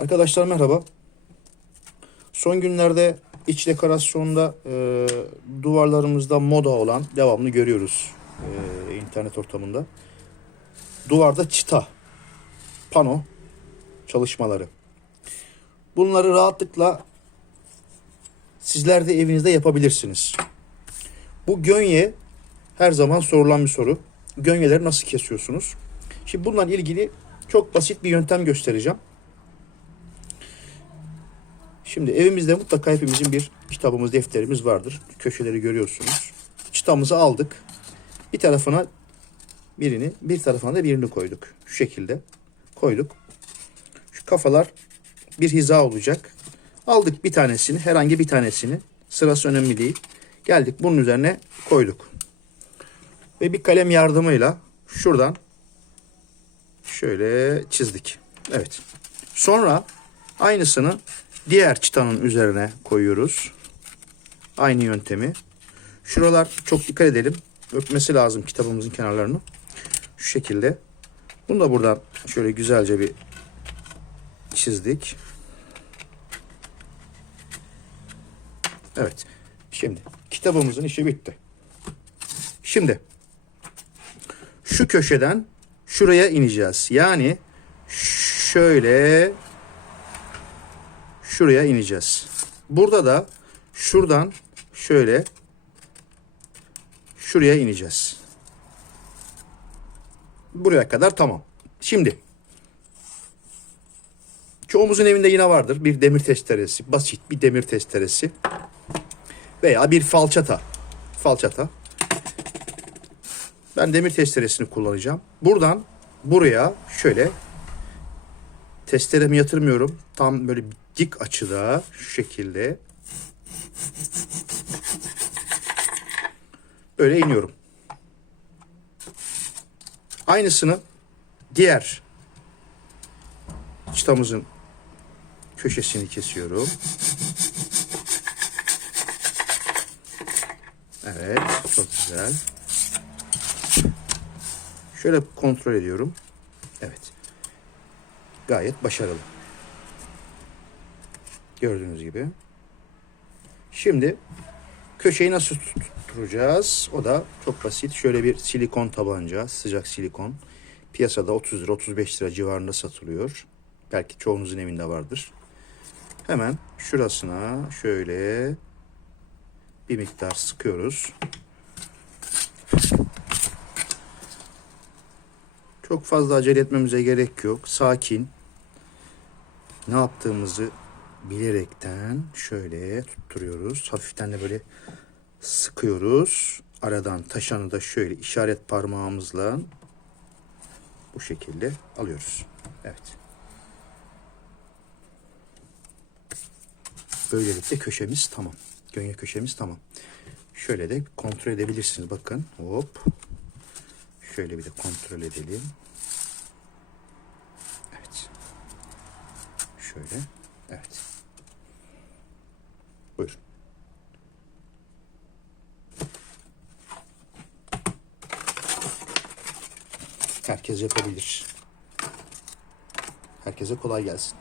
Arkadaşlar merhaba. Son günlerde iç dekorasyonda e, duvarlarımızda moda olan devamlı görüyoruz e, internet ortamında. Duvarda çita, pano çalışmaları. Bunları rahatlıkla sizler de evinizde yapabilirsiniz. Bu gönye her zaman sorulan bir soru. Gönyeleri nasıl kesiyorsunuz? Şimdi bununla ilgili çok basit bir yöntem göstereceğim. Şimdi evimizde mutlaka hepimizin bir kitabımız, defterimiz vardır. Köşeleri görüyorsunuz. Çıtamızı aldık. Bir tarafına birini, bir tarafına da birini koyduk. Şu şekilde koyduk. Şu kafalar bir hiza olacak. Aldık bir tanesini, herhangi bir tanesini. Sırası önemli değil. Geldik bunun üzerine koyduk. Ve bir kalem yardımıyla şuradan şöyle çizdik. Evet. Sonra aynısını diğer çıtanın üzerine koyuyoruz. Aynı yöntemi. Şuralar çok dikkat edelim. Öpmesi lazım kitabımızın kenarlarını. Şu şekilde. Bunu da buradan şöyle güzelce bir çizdik. Evet. Şimdi kitabımızın işi bitti. Şimdi şu köşeden şuraya ineceğiz. Yani şöyle şuraya ineceğiz. Burada da şuradan şöyle şuraya ineceğiz. Buraya kadar tamam. Şimdi çoğumuzun evinde yine vardır bir demir testeresi, basit bir demir testeresi veya bir falçata. Falçata. Ben demir testeresini kullanacağım. Buradan buraya şöyle testeremi yatırmıyorum. Tam böyle dik açıda şu şekilde böyle iniyorum. Aynısını diğer çıtamızın köşesini kesiyorum. Evet, çok güzel. Şöyle kontrol ediyorum. Evet. Gayet başarılı. Gördüğünüz gibi. Şimdi köşeyi nasıl tutturacağız? O da çok basit. Şöyle bir silikon tabanca, sıcak silikon. Piyasada 30 lira, 35 lira civarında satılıyor. Belki çoğunuzun evinde vardır. Hemen şurasına şöyle bir miktar sıkıyoruz. Çok fazla acele etmemize gerek yok. Sakin. Ne yaptığımızı bilerekten şöyle tutturuyoruz. Hafiften de böyle sıkıyoruz. Aradan taşanı da şöyle işaret parmağımızla bu şekilde alıyoruz. Evet. Böylelikle köşemiz tamam. Gönye köşemiz tamam. Şöyle de kontrol edebilirsiniz. Bakın hop. Şöyle bir de kontrol edelim. Evet. Şöyle. Evet. Herkes yapabilir. Herkese kolay gelsin.